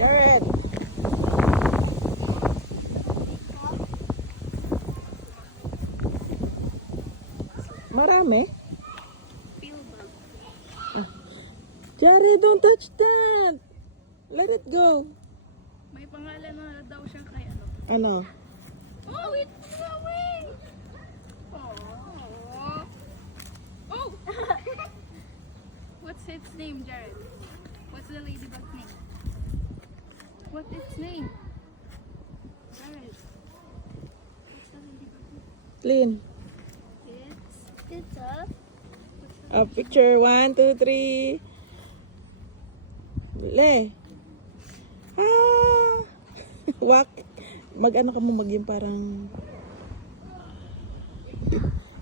Jared. Marami? Jared, don't touch that. Let it go. May pangalan na daw siya kay ano. Ano? Oh, it's away! Oh! Oh! What's its name, Jared? What's the ladybug's name? What's its name? Jared. What's the ladybug's name? Clean. It's A picture. 1, 2, 3. Le. Ah! Wak. Mag-ano ka mo yung parang...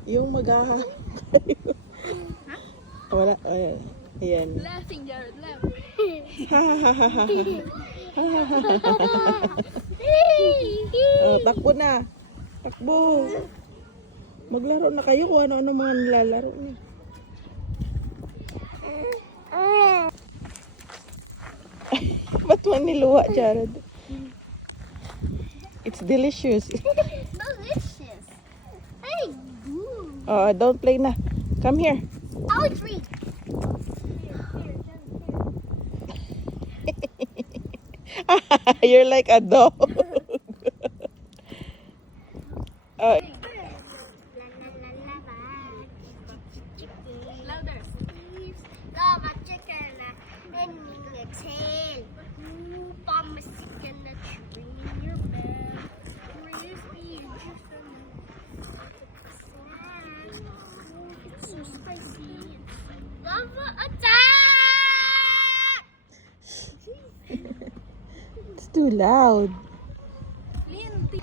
yung mag-aha. Wala. Ayan. laughing, Jared, laughing. Takbo na. Takbo. Maglaro na kayo kung ano-ano mga nilalaro niyo. Ba't mo niluwa, Jared? It's delicious. Delicious. Hey, good. Oh, don't play na. Come here. I'll treat. You're like a dog. Oh, Louder. Lava chicken and exhale. Ooh, bomb chicken a tree in your bed. Crispy and juicy. It's so spicy. Lava attack! it's too loud. Linty.